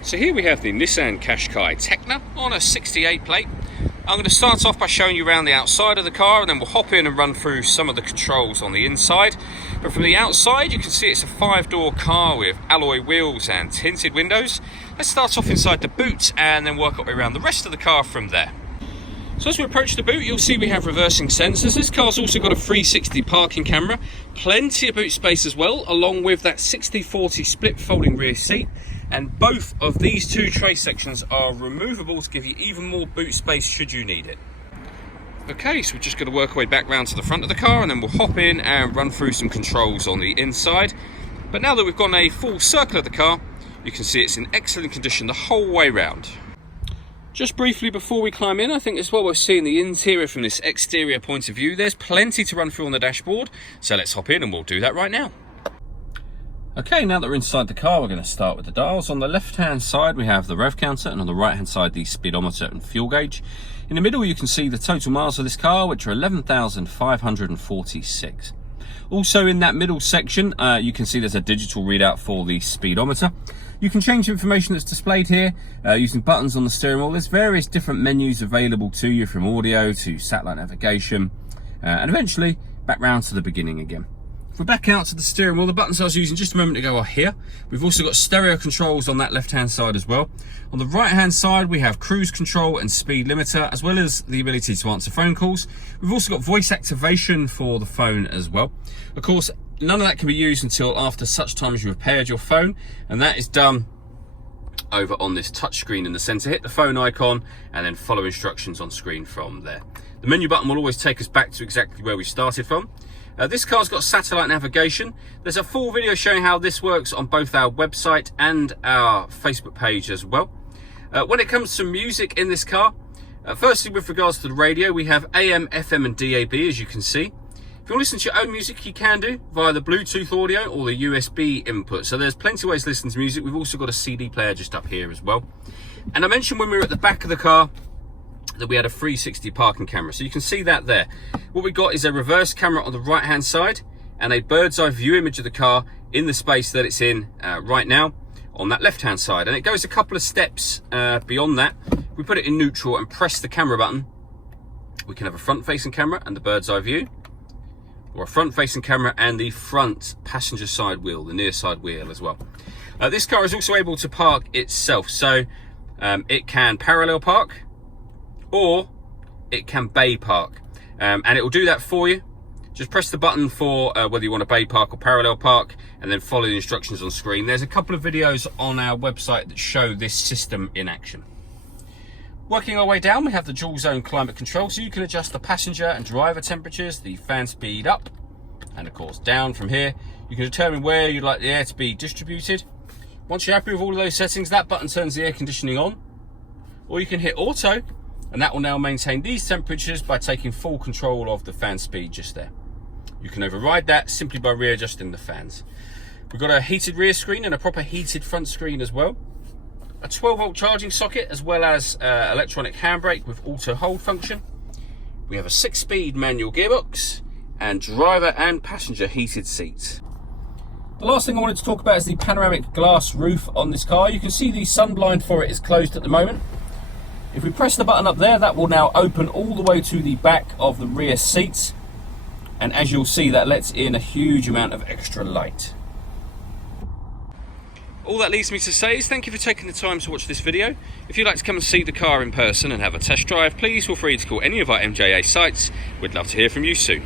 So here we have the Nissan Qashqai Tecna on a 68 plate. I'm going to start off by showing you around the outside of the car, and then we'll hop in and run through some of the controls on the inside. But from the outside you can see it's a 5-door car with alloy wheels and tinted windows. Let's start off inside the boot and then work our way around the rest of the car from there. So as we approach the boot, you'll see we have reversing sensors. This car's also got a 360 parking camera, plenty of boot space as well, along with that 60/40 split folding rear seat. And both of these two tray sections are removable to give you even more boot space should you need it. Okay, so we're just going to work our way back round to the front of the car, and then we'll hop in and run through some controls on the inside. But now that we've gone a full circle of the car, you can see it's in excellent condition the whole way round. Just briefly before we climb in, I think it's well worth seeing the interior from this exterior point of view. There's plenty to run through on the dashboard, so let's hop in and we'll do that right now. Okay, now that we're inside the car, we're going to start with the dials. On the left-hand side, we have the rev counter, and on the right-hand side, the speedometer and fuel gauge. In the middle, you can see the total miles of this car, which are 11,546. Also in that middle section, you can see there's a digital readout for the speedometer. You can change the information that's displayed here using buttons on the steering wheel. There's various different menus available to you, from audio to satellite navigation, and eventually back round to the beginning again. If we're back out to the steering wheel, the buttons I was using just a moment ago are here. We've also got stereo controls on that left-hand side as well. On the right-hand side, we have cruise control and speed limiter, as well as the ability to answer phone calls. We've also got voice activation for the phone as well. Of course, none of that can be used until after such time as you have paired your phone, and that is done over on this touch screen in the center. Hit the phone icon and then follow instructions on screen from there. The menu button will always take us back to exactly where we started from. This car's got satellite navigation. There's a full video showing how this works on both our website and our Facebook page as well. When it comes to music in this car, firstly with regards to the radio, we have AM, FM and DAB, as you can see. If you want to listen to your own music, you can do via the Bluetooth audio or the USB input. So there's plenty of ways to listen to music. We've also got a CD player just up here as well. And I mentioned when we were at the back of the car that we had a 360 parking camera, so you can see that there. What we got is a reverse camera on the right hand side and a bird's eye view image of the car in the space that it's in right now on that left hand side, and it goes a couple of steps beyond that. We put it in neutral and press the camera button. We can have a front facing camera and the bird's eye view, or a front facing camera and the front passenger side wheel, the near side wheel as well. This car is also able to park itself, so it can parallel park or it can bay park, and it will do that for you. Just press the button for whether you want to bay park or parallel park, and then follow the instructions on screen. There's a couple of videos on our website that show this system in action. Working our way down, we have the dual zone climate control, so you can adjust the passenger and driver temperatures, the fan speed up and of course down. From here you can determine where you'd like the air to be distributed. Once you're happy with all of those settings, that button turns the air conditioning on, or you can hit auto, and that will now maintain these temperatures by taking full control of the fan speed just there. You can override that simply by readjusting the fans. We've got a heated rear screen and a proper heated front screen as well. A 12-volt charging socket, as well as electronic handbrake with auto hold function. We have a 6-speed manual gearbox and driver and passenger heated seats. The last thing I wanted to talk about is the panoramic glass roof on this car. You can see the sun blind for it is closed at the moment. If we press the button up there, that will now open all the way to the back of the rear seats, and as you'll see, that lets in a huge amount of extra light. All that leaves me to say is thank you for taking the time to watch this video. If you'd like to come and see the car in person and have a test drive, please feel free to call any of our MJA sites. We'd love to hear from you soon.